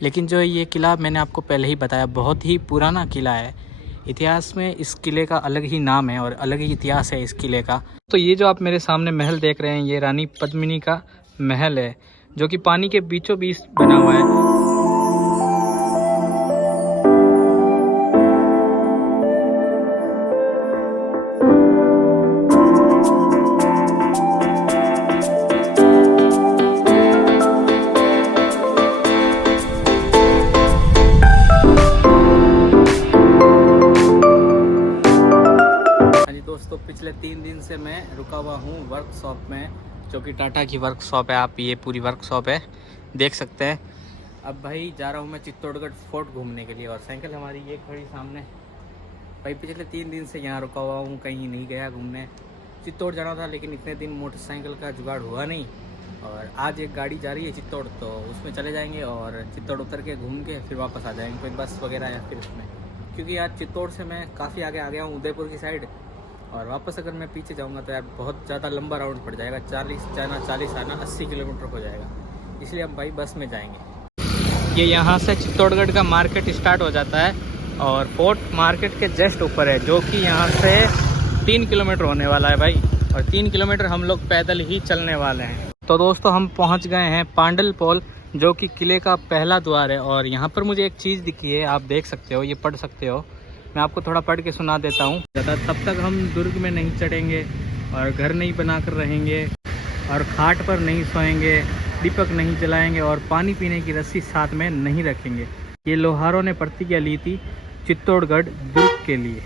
लेकिन जो ये किला मैंने आपको पहले ही बताया बहुत ही पुराना किला है। इतिहास में इस किले का अलग ही नाम है और अलग ही इतिहास है इस किले का। तो ये जो आप मेरे सामने महल देख रहे हैं ये रानी पद्मिनी का महल है, जो कि पानी के बीचों बीच बना हुआ है। दोस्तों पिछले 3 दिन से मैं रुका हुआ हूँ वर्कशॉप में, जो कि टाटा की वर्कशॉप है। आप ये पूरी वर्कशॉप है देख सकते हैं। अब भाई जा रहा हूँ मैं चित्तौड़गढ़ फोर्ट घूमने के लिए, और साइकिल हमारी ये खड़ी सामने। भाई पिछले 3 दिन से यहाँ रुका हुआ हूँ, कहीं नहीं गया घूमने। चित्तौड़ जाना था लेकिन इतने दिन मोटरसाइकिल का जुगाड़ हुआ नहीं, और आज एक गाड़ी जा रही है चित्तौड़, तो उसमें चले जाएंगे और चित्तौड़ उतर के घूम के फिर वापस आ जाएंगे, कोई बस वगैरह या फिर उसमें। क्योंकि आज चित्तौड़ से मैं काफ़ी आगे आ गया हूँ उदयपुर की साइड, और वापस अगर मैं पीछे जाऊंगा तो यार बहुत ज़्यादा लंबा राउंड पड़ जाएगा। 40 जाना 40 आना 80 किलोमीटर हो जाएगा, इसलिए हम भाई बस में जाएंगे। ये यहाँ से चित्तौड़गढ़ का मार्केट स्टार्ट हो जाता है और फोर्ट मार्केट के जस्ट ऊपर है, जो कि यहाँ से 3 किलोमीटर होने वाला है भाई, और 3 किलोमीटर हम लोग पैदल ही चलने वाले हैं। तो दोस्तों हम पहुँच गए हैं पांडल पोल, जो कि किले का पहला द्वार है। और यहाँ पर मुझे एक चीज़ दिखी है, आप देख सकते हो, ये पढ़ सकते हो, मैं आपको थोड़ा पढ़ के सुना देता हूँ। तब तक हम दुर्ग में नहीं चढ़ेंगे और घर नहीं बनाकर रहेंगे और खाट पर नहीं सोएंगे, दीपक नहीं जलाएंगे और पानी पीने की रस्सी साथ में नहीं रखेंगे। ये लोहारों ने प्रतिज्ञा ली थी चित्तौड़गढ़ दुर्ग के लिए।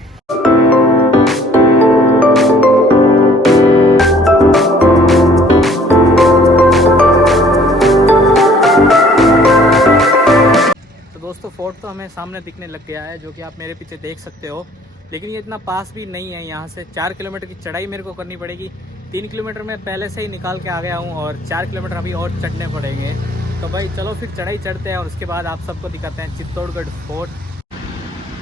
दोस्तों फोर्ट तो हमें सामने दिखने लग गया है, जो कि आप मेरे पीछे देख सकते हो, लेकिन ये इतना पास भी नहीं है। यहाँ से 4 किलोमीटर की चढ़ाई मेरे को करनी पड़ेगी। 3 किलोमीटर मैं पहले से ही निकाल के आ गया हूँ और 4 किलोमीटर अभी और चढ़ने पड़ेंगे। तो भाई चलो फिर चढ़ाई चढ़ते हैं और उसके बाद आप सबको दिखाते हैं चित्तौड़गढ़ फोर्ट।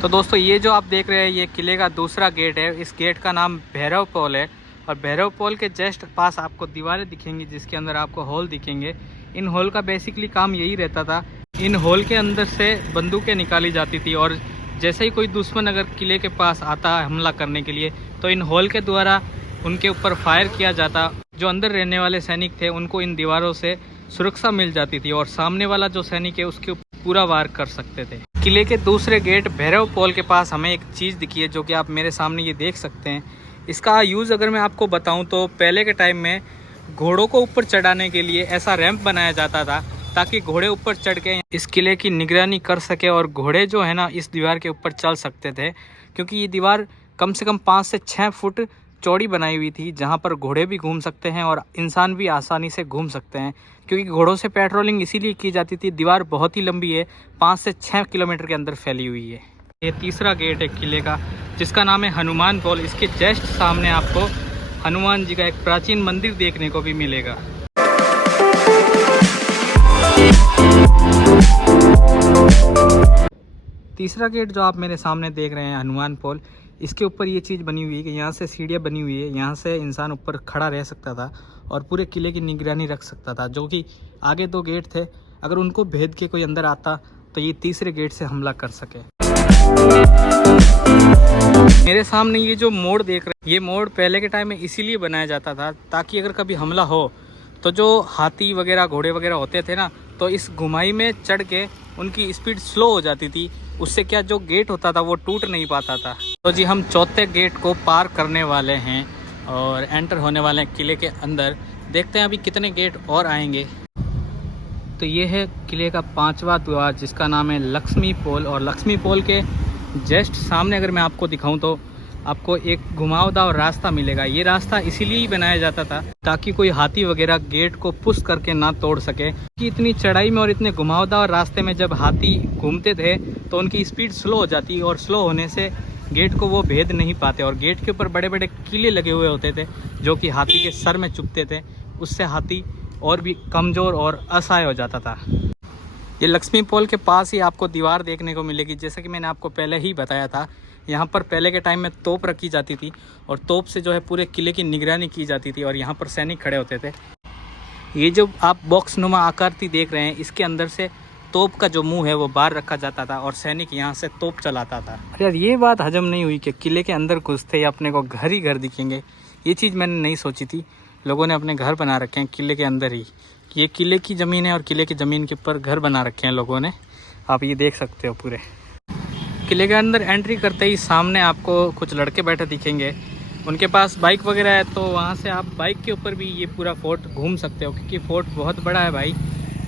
तो दोस्तों ये जो आप देख रहे हैं ये किले का दूसरा गेट है। इस गेट का नाम भैरव पोल है, और भैरव पोल के जस्ट पास आपको दीवारें दिखेंगी, जिसके अंदर आपको हॉल दिखेंगे। इन हॉल का बेसिकली काम यही रहता था, इन हॉल के अंदर से बंदूकें निकाली जाती थी, और जैसे ही कोई दुश्मन अगर किले के पास आता है हमला करने के लिए, तो इन हॉल के द्वारा उनके ऊपर फायर किया जाता। जो अंदर रहने वाले सैनिक थे उनको इन दीवारों से सुरक्षा मिल जाती थी, और सामने वाला जो सैनिक है उसके ऊपर पूरा वार कर सकते थे। किले के दूसरे गेट भैरव पोल के पास हमें एक चीज़ दिखी है, जो कि आप मेरे सामने ये देख सकते हैं। इसका यूज़ अगर मैं आपको बताऊँ तो पहले के टाइम में घोड़ों को ऊपर चढ़ाने के लिए ऐसा रैंप बनाया जाता था, ताकि घोड़े ऊपर चढ़ के इस किले की निगरानी कर सके, और घोड़े जो है ना इस दीवार के ऊपर चल सकते थे। क्योंकि ये दीवार कम से कम 5 से 6 फुट चौड़ी बनाई हुई थी, जहाँ पर घोड़े भी घूम सकते हैं और इंसान भी आसानी से घूम सकते हैं। क्योंकि घोड़ों से पेट्रोलिंग इसीलिए की जाती थी। दीवार बहुत ही लंबी है, 5 से 6 किलोमीटर के अंदर फैली हुई है। ये तीसरा गेट है किले का, जिसका नाम है हनुमान पोल। इसके जस्ट सामने आपको हनुमान जी का एक प्राचीन मंदिर देखने को भी मिलेगा। तीसरा गेट जो आप मेरे सामने देख रहे हैं हनुमान पोल, इसके ऊपर ये चीज़ बनी हुई है कि यहाँ से सीढ़ियाँ बनी हुई है, यहाँ से इंसान ऊपर खड़ा रह सकता था और पूरे किले की निगरानी रख सकता था। जो कि आगे 2 गेट थे, अगर उनको भेद के कोई अंदर आता तो ये तीसरे गेट से हमला कर सके। मेरे सामने ये जो मोड़ देख रहे हैं, ये मोड़ पहले के टाइम में इसीलिए बनाया जाता था ताकि अगर कभी हमला हो तो जो हाथी वगैरह घोड़े वगैरह होते थे ना, तो इस घुमाई में चढ़ के उनकी स्पीड स्लो हो जाती थी। उससे क्या जो गेट होता था वो टूट नहीं पाता था। तो जी हम चौथे गेट को पार करने वाले हैं और एंटर होने वाले हैं किले के अंदर। देखते हैं अभी कितने गेट और आएंगे। तो ये है किले का 5वां द्वार, जिसका नाम है लक्ष्मी पोल। और लक्ष्मी पोल के जस्ट सामने अगर मैं आपको दिखाऊं तो आपको एक घुमावदार रास्ता मिलेगा। ये रास्ता इसीलिए ही बनाया जाता था ताकि कोई हाथी वगैरह गेट को पुश करके ना तोड़ सके। कि इतनी चढ़ाई में और इतने घुमावदार रास्ते में जब हाथी घूमते थे तो उनकी स्पीड स्लो हो जाती, और स्लो होने से गेट को वो भेद नहीं पाते। और गेट के ऊपर बड़े बड़े कीले लगे हुए होते थे जो कि हाथी के सर में चुभते थे, उससे हाथी और भी कमज़ोर और असहाय हो जाता था। ये लक्ष्मी पोल के पास ही आपको दीवार देखने को मिलेगी। जैसे कि मैंने आपको पहले ही बताया था, यहाँ पर पहले के टाइम में तोप रखी जाती थी और तोप से जो है पूरे किले की निगरानी की जाती थी, और यहाँ पर सैनिक खड़े होते थे। ये जो आप बॉक्स नुमा आकृति देख रहे हैं, इसके अंदर से तोप का जो मुंह है वो बाहर रखा जाता था और सैनिक यहाँ से तोप चलाता था। यार ये बात हजम नहीं हुई कि किले के अंदर घुसते ही अपने को घर ही घर दिखेंगे। ये चीज़ मैंने नहीं सोची थी। लोगों ने अपने घर बना रखे हैं किले के अंदर ही। ये किले की ज़मीन है और किले की ज़मीन के ऊपर घर बना रखे हैं लोगों ने। आप ये देख सकते हो पूरे किले के अंदर एंट्री करते ही सामने आपको कुछ लड़के बैठे दिखेंगे। उनके पास बाइक वगैरह है, तो वहाँ से आप बाइक के ऊपर भी ये पूरा फोर्ट घूम सकते हो, क्योंकि फोर्ट बहुत बड़ा है भाई।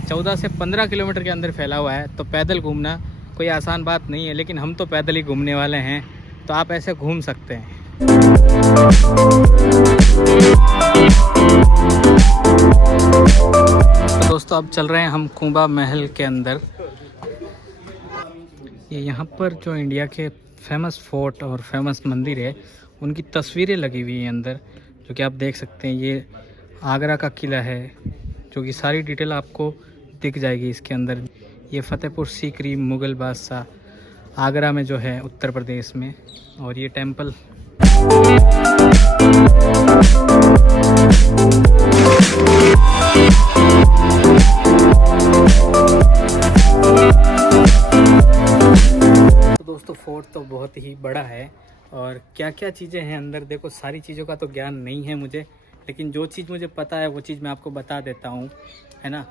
14 से 15 किलोमीटर के अंदर फैला हुआ है, तो पैदल घूमना कोई आसान बात नहीं है। लेकिन हम तो पैदल ही घूमने वाले हैं, तो आप ऐसे घूम सकते हैं। तो दोस्तों अब चल रहे हैं हम कुंभा महल के अंदर। ये यहाँ पर जो इंडिया के फेमस फोर्ट और फेमस मंदिर है उनकी तस्वीरें लगी हुई हैं अंदर, जो कि आप देख सकते हैं। ये आगरा का किला है, जो कि सारी डिटेल आपको दिख जाएगी इसके अंदर। ये फतेहपुर सीकरी मुग़ल बादशाह आगरा में जो है उत्तर प्रदेश में। और ये टेंपल तो दोस्तों फोर्ट तो बहुत ही बड़ा है और क्या क्या चीज़ें हैं अंदर देखो। सारी चीज़ों का तो ज्ञान नहीं है मुझे, लेकिन जो चीज़ मुझे पता है वो चीज़ मैं आपको बता देता हूँ, है ना।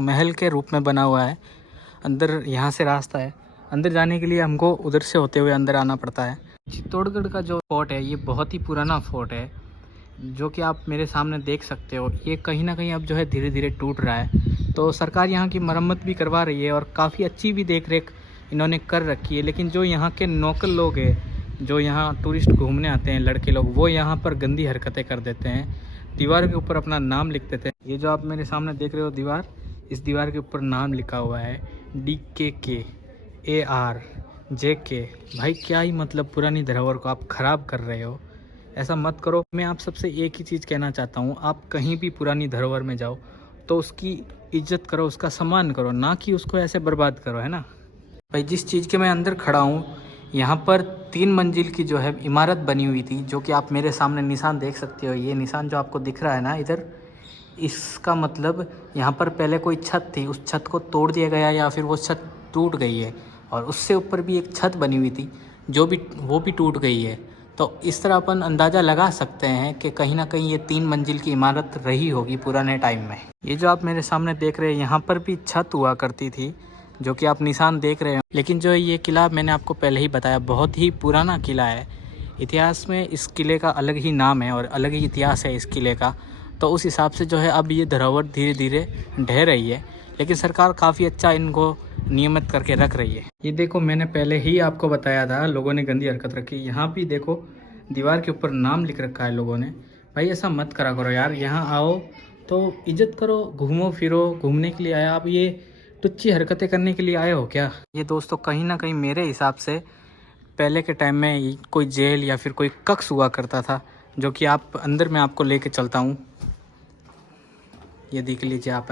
महल के रूप में बना हुआ है। अंदर यहाँ से रास्ता है, अंदर जाने के लिए हमको उधर से होते हुए अंदर आना पड़ता है। चित्तौड़गढ़ का जो फोर्ट है ये बहुत ही पुराना फोर्ट है, जो कि आप मेरे सामने देख सकते हो। ये कहीं ना कहीं अब जो है धीरे धीरे टूट रहा है, तो सरकार यहाँ की मरम्मत भी करवा रही है और काफ़ी अच्छी भी देख रेख इन्होंने कर रखी है। लेकिन जो यहाँ के लोकल लोग हैं, जो यहाँ टूरिस्ट घूमने आते हैं लड़के लोग, वो यहाँ पर गंदी हरकतें कर देते हैं। दीवार के ऊपर अपना नाम लिख देते हैं। ये जो आप मेरे सामने देख रहे हो दीवार, इस दीवार के ऊपर नाम लिखा हुआ है DKK ARJK। भाई क्या ही मतलब, पुरानी धरोहर को आप ख़राब कर रहे हो, ऐसा मत करो। मैं आप सबसे एक ही चीज़ कहना चाहता हूँ, आप कहीं भी पुरानी धरोहर में जाओ तो उसकी इज्जत करो, उसका सम्मान करो, ना कि उसको ऐसे बर्बाद करो, है ना भाई। जिस चीज़ के मैं अंदर खड़ा हूँ, यहाँ पर 3 मंजिल की जो है इमारत बनी हुई थी, जो कि आप मेरे सामने निशान देख सकते हो। ये निशान जो आपको दिख रहा है ना इधर, इसका मतलब यहाँ पर पहले कोई छत थी, उस छत को तोड़ दिया गया या फिर वो छत टूट गई है। और उससे ऊपर भी एक छत बनी हुई थी, वो भी टूट गई है। तो इस तरह अपन अंदाज़ा लगा सकते हैं कि कहीं ना कहीं ये 3 मंजिल की इमारत रही होगी पुराने टाइम में। ये जो आप मेरे सामने देख रहे हैं, यहाँ पर भी छत हुआ करती थी, जो कि आप निशान देख रहे हैं। लेकिन जो ये किला मैंने आपको पहले ही बताया, बहुत ही पुराना किला है। इतिहास में इस किले का अलग ही नाम है और अलग ही इतिहास है इस किले का। तो उस हिसाब से जो है अब ये धरोहर धीरे धीरे ढह रही है, लेकिन सरकार काफ़ी अच्छा इनको नियमित करके रख रही है। ये देखो, मैंने पहले ही आपको बताया था लोगों ने गंदी हरकत रखी। यहाँ भी देखो दीवार के ऊपर नाम लिख रखा है लोगों ने। भाई ऐसा मत करा करो यार, यहाँ आओ तो इज्जत करो, घूमो फिरो, घूमने के लिए आया। आप ये टुच्ची हरकतें करने के लिए आए हो क्या? ये दोस्तों कहीं ना कहीं मेरे हिसाब से पहले के टाइम में कोई जेल या फिर कोई कक्ष हुआ करता था, जो कि आप अंदर में आपको लेके चलता हूँ। ये देख लीजिए आप,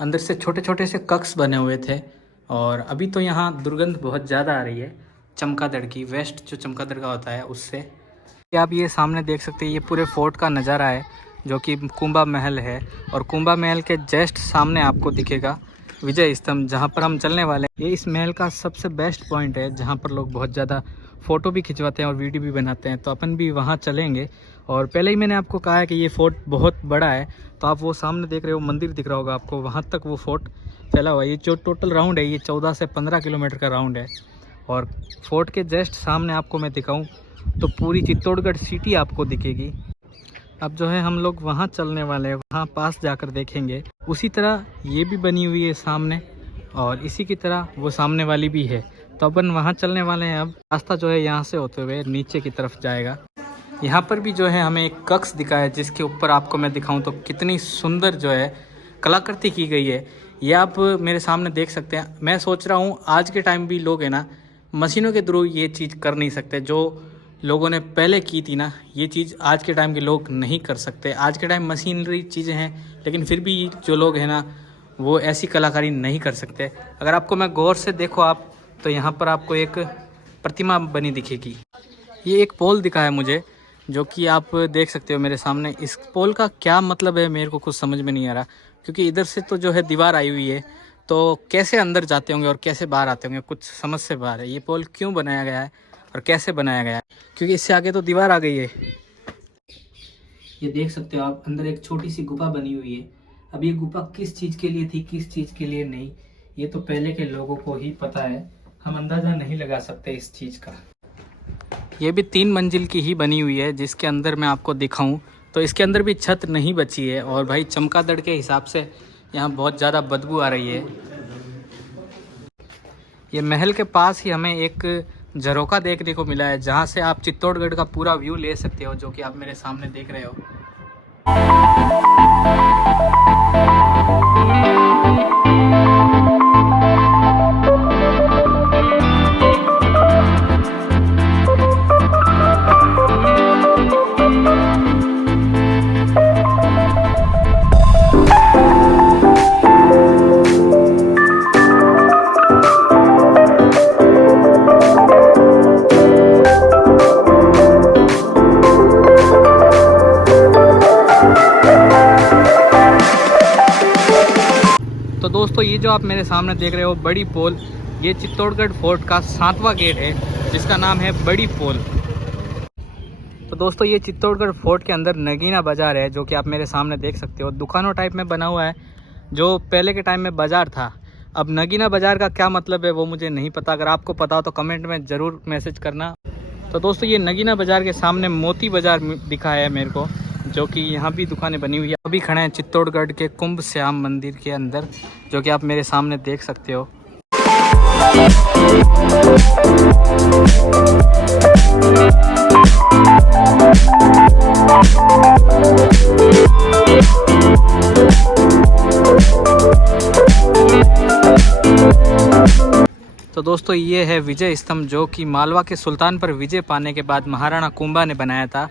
अंदर से छोटे छोटे से कक्ष बने हुए थे। और अभी तो यहाँ दुर्गंध बहुत ज़्यादा आ रही है चमगादड़ की, वेस्ट जो चमगादड़ का होता है उससे। आप ये सामने देख सकते हैं, ये पूरे फोर्ट का नज़ारा है, जो कि कुंभा महल है। और कुंभा महल के जस्ट सामने आपको दिखेगा विजय स्तंभ, जहाँ पर हम चलने वाले हैं। ये इस महल का सबसे बेस्ट पॉइंट है, जहाँ पर लोग बहुत ज़्यादा फ़ोटो भी खिंचवाते हैं और वीडियो भी बनाते हैं। तो अपन भी वहाँ चलेंगे। और पहले ही मैंने आपको कहा है कि ये फोर्ट बहुत बड़ा है, तो आप वो सामने देख रहे हो मंदिर दिख रहा होगा आपको, वहाँ तक वो फोर्ट फैला हुआ है। ये जो टोटल राउंड है, ये 14 से 15 किलोमीटर का राउंड है। और फोर्ट के जस्ट सामने आपको मैं दिखाऊं तो पूरी चित्तौड़गढ़ सिटी आपको दिखेगी। अब जो है हम लोग वहाँ चलने वाले हैं, वहाँ पास जाकर देखेंगे। उसी तरह ये भी बनी हुई है सामने, और इसी की तरह वो सामने वाली भी है। तो अपन वहाँ चलने वाले हैं। अब रास्ता जो है यहाँ से होते हुए नीचे की तरफ जाएगा। यहाँ पर भी जो है हमें एक कक्ष दिखा है, जिसके ऊपर आपको मैं दिखाऊं तो कितनी सुंदर जो है कलाकृति की गई है। ये आप मेरे सामने देख सकते हैं। मैं सोच रहा हूँ आज के टाइम भी लोग है ना, मशीनों के थ्रू ये चीज़ कर नहीं सकते। जो लोगों ने पहले की थी ना, ये चीज़ आज के टाइम के लोग नहीं कर सकते। आज के टाइम मशीनरी चीज़ें हैं, लेकिन फिर भी जो लोग हैं ना, वो ऐसी कलाकारी नहीं कर सकते। अगर आपको मैं गौर से देखो आप, तो यहाँ पर आपको एक प्रतिमा बनी दिखेगी। ये एक पोल दिखा है मुझे, जो कि आप देख सकते हो मेरे सामने। इस पोल का क्या मतलब है मेरे को कुछ समझ में नहीं आ रहा, क्योंकि इधर से तो जो है दीवार आई हुई है, तो कैसे अंदर जाते होंगे और कैसे बाहर आते होंगे, कुछ समझ से बाहर है। ये पोल क्यों बनाया गया है और कैसे बनाया गया है, क्योंकि इससे आगे तो दीवार आ गई है। ये देख सकते हो आप, अंदर एक छोटी सी गुफा बनी हुई है। अब ये गुफा किस चीज़ के लिए थी, किस चीज़ के लिए नहीं, ये तो पहले के लोगों को ही पता है, हम अंदाज़ा नहीं लगा सकते इस चीज़ का। ये भी 3 मंजिल की ही बनी हुई है, जिसके अंदर मैं आपको दिखाऊं तो इसके अंदर भी छत नहीं बची है। और भाई चमगादड़ के हिसाब से यहाँ बहुत ज़्यादा बदबू आ रही है। ये महल के पास ही हमें एक झरोखा देखने को मिला है, जहाँ से आप चित्तौड़गढ़ का पूरा व्यू ले सकते हो, जो कि आप मेरे सामने देख रहे हो। तो दोस्तों, ये जो आप मेरे सामने देख रहे हो बड़ी पोल, ये चित्तौड़गढ़ फोर्ट का 7वां गेट है, जिसका नाम है बड़ी पोल। तो दोस्तों, ये चित्तौड़गढ़ फोर्ट के अंदर नगीना बाज़ार है, जो कि आप मेरे सामने देख सकते हो। दुकानों टाइप में बना हुआ है, जो पहले के टाइम में बाज़ार था। अब नगीना बाज़ार का क्या मतलब है वो मुझे नहीं पता, अगर आपको पता हो तो कमेंट में ज़रूर मैसेज करना। तो दोस्तों, ये नगीना बाज़ार के सामने मोती बाज़ार दिखा है मेरे को, जो कि यहाँ भी दुकानें बनी हुई है। अभी खड़े हैं चित्तौड़गढ़ के कुंभ श्याम मंदिर के अंदर, जो कि आप मेरे सामने देख सकते हो। तो दोस्तों, ये है विजय स्तंभ, जो कि मालवा के सुल्तान पर विजय पाने के बाद महाराणा कुंभा ने बनाया था।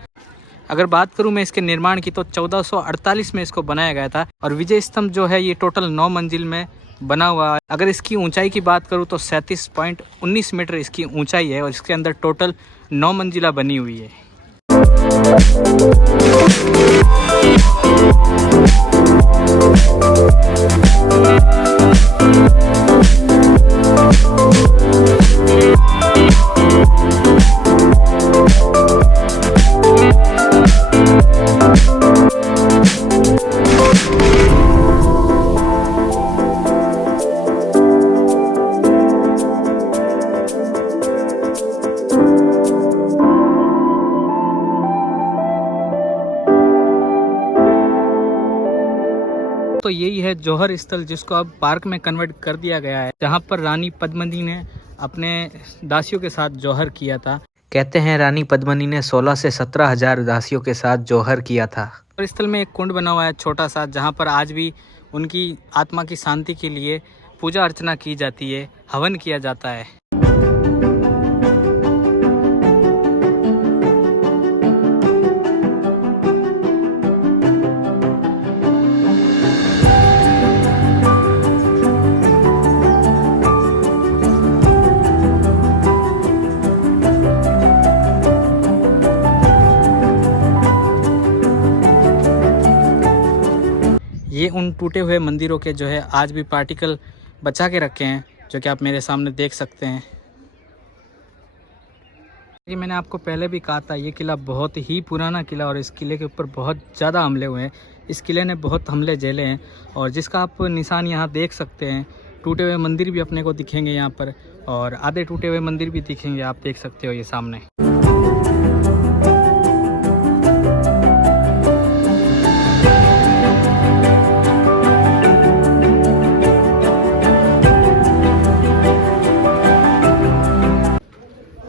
अगर बात करूं मैं इसके निर्माण की, तो 1448 में इसको बनाया गया था। और विजय स्तंभ जो है ये टोटल 9 मंजिल में बना हुआ है। अगर इसकी ऊंचाई की बात करूं तो 37.19 मीटर इसकी ऊंचाई है, और इसके अंदर टोटल 9 मंजिला बनी हुई है। तो यही है जौहर स्थल, जिसको अब पार्क में कन्वर्ट कर दिया गया है, जहाँ पर रानी पद्मिनी ने अपने दासियों के साथ जौहर किया था। कहते हैं रानी पद्मिनी ने 16 से 17 हजार दासियों के साथ जौहर किया था। और स्थल में एक कुंड बना हुआ है छोटा सा, जहाँ पर आज भी उनकी आत्मा की शांति के लिए पूजा अर्चना की जाती है, हवन किया जाता है। ये उन टूटे हुए मंदिरों के जो है आज भी पार्टिकल बचा के रखे हैं, जो कि आप मेरे सामने देख सकते हैं। ये मैंने आपको पहले भी कहा था, ये किला बहुत ही पुराना किला, और इस किले के ऊपर बहुत ज़्यादा हमले हुए हैं। इस किले ने बहुत हमले झेले हैं, और जिसका आप निशान यहाँ देख सकते हैं। टूटे हुए मंदिर भी अपने को दिखेंगे यहाँ पर, और आधे टूटे हुए मंदिर भी दिखेंगे, आप देख सकते हो ये सामने।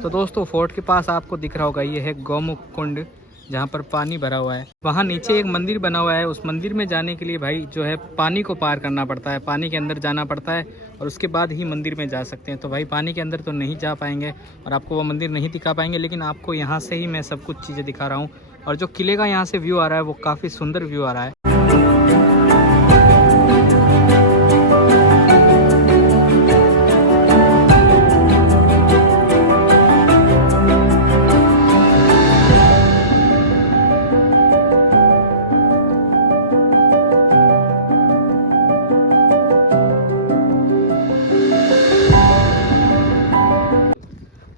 तो दोस्तों, फोर्ट के पास आपको दिख रहा होगा, ये है गौमुख कुंड, जहाँ पर पानी भरा हुआ है। वहाँ नीचे एक मंदिर बना हुआ है, उस मंदिर में जाने के लिए भाई जो है पानी को पार करना पड़ता है, पानी के अंदर जाना पड़ता है, और उसके बाद ही मंदिर में जा सकते हैं। तो भाई पानी के अंदर तो नहीं जा पाएंगे और आपको वो मंदिर नहीं दिखा पाएंगे, लेकिन आपको यहाँ से ही मैं सब कुछ चीज़ें दिखा रहा हूँ। और जो किले का यहाँ से व्यू आ रहा है, वो काफ़ी सुंदर व्यू आ रहा है।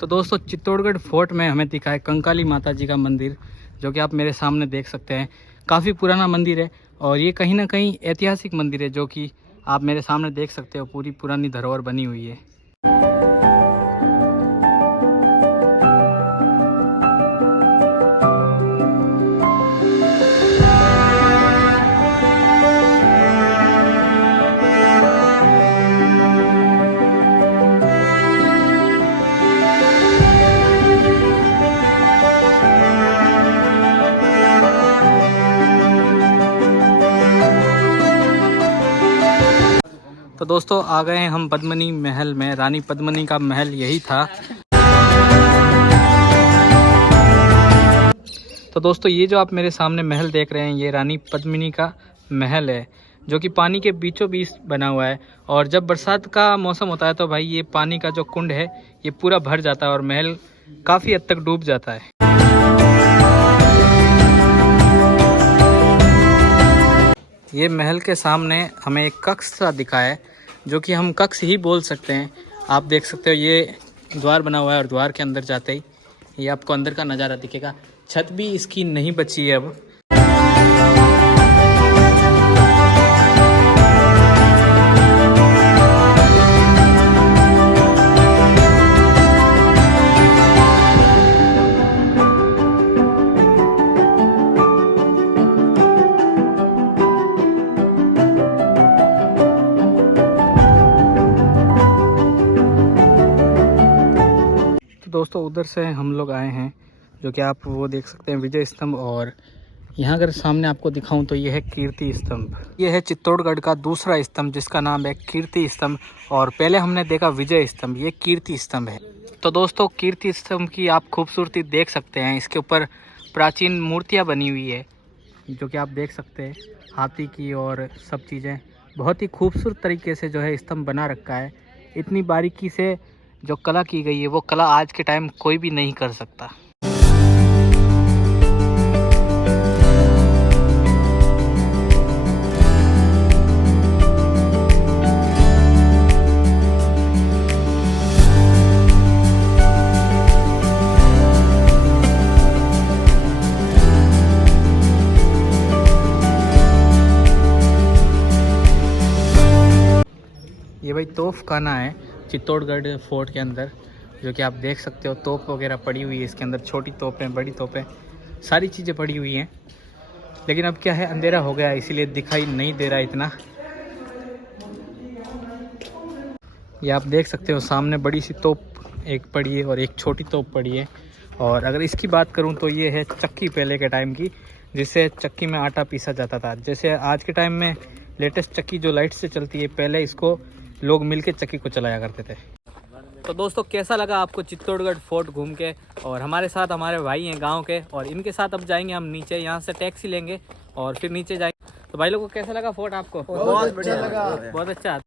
तो दोस्तों चित्तौड़गढ़ फोर्ट में हमें दिखा है कंकाली माता जी का मंदिर, जो कि आप मेरे सामने देख सकते हैं। काफ़ी पुराना मंदिर है और ये कहीं ना कहीं ऐतिहासिक मंदिर है, जो कि आप मेरे सामने देख सकते हो। पूरी पुरानी धरोहर बनी हुई है। तो दोस्तों आ गए हैं हम पद्मिनी महल में। रानी पद्मिनी का महल यही था। तो दोस्तों ये जो आप मेरे सामने महल देख रहे हैं, ये रानी पद्मिनी का महल है, जो कि पानी के बीचों बीच बना हुआ है। और जब बरसात का मौसम होता है तो भाई ये पानी का जो कुंड है ये पूरा भर जाता है और महल काफ़ी हद तक डूब जाता है। ये महल के सामने हमें एक कक्ष सा दिखा है, जो कि हम कक्ष ही बोल सकते हैं। आप देख सकते हो ये द्वार बना हुआ है और द्वार के अंदर जाते ही ये आपको अंदर का नज़ारा दिखेगा। छत भी इसकी नहीं बची है अब। दोस्तों उधर से हम लोग आए हैं, जो कि आप वो देख सकते हैं विजय स्तंभ। और यहाँ अगर सामने आपको दिखाऊं तो ये है कीर्ति स्तंभ। ये है चित्तौड़गढ़ का दूसरा स्तंभ, जिसका नाम है कीर्ति स्तंभ। और पहले हमने देखा विजय स्तंभ, ये कीर्ति स्तंभ है। तो दोस्तों कीर्ति स्तंभ की आप खूबसूरती देख सकते हैं। इसके ऊपर प्राचीन मूर्तियाँ बनी हुई है, जो कि आप देख सकते हैं, हाथी की और सब चीज़ें। बहुत ही खूबसूरत तरीके से जो है स्तंभ बना रखा है। इतनी बारीकी से जो कला की गई है, वो कला आज के टाइम कोई भी नहीं कर सकता। ये भाई तोफ खाना है चित्तौड़गढ़ फोर्ट के अंदर, जो कि आप देख सकते हो। तोप वगैरह पड़ी हुई है इसके अंदर, छोटी तोपें, बड़ी तोपें, सारी चीज़ें पड़ी हुई हैं। लेकिन अब क्या है, अंधेरा हो गया इसीलिए दिखाई नहीं दे रहा इतना। ये आप देख सकते हो सामने बड़ी सी तोप एक पड़ी है और एक छोटी तोप पड़ी है। और अगर इसकी बात करूं तो ये है चक्की पहले के टाइम की, जिससे चक्की में आटा पीसा जाता था। जैसे आज के टाइम में लेटेस्ट चक्की जो लाइट से चलती है, पहले इसको लोग मिलके चक्की को चलाया करते थे। तो दोस्तों कैसा लगा आपको चित्तौड़गढ़ फोर्ट घूम के? और हमारे साथ हमारे भाई हैं गांव के, और इनके साथ अब जाएंगे हम नीचे। यहाँ से टैक्सी लेंगे और फिर नीचे जाएंगे। तो भाई लोगों को कैसा लगा फोर्ट आपको? बहुत बढ़िया लगा। बहुत अच्छा।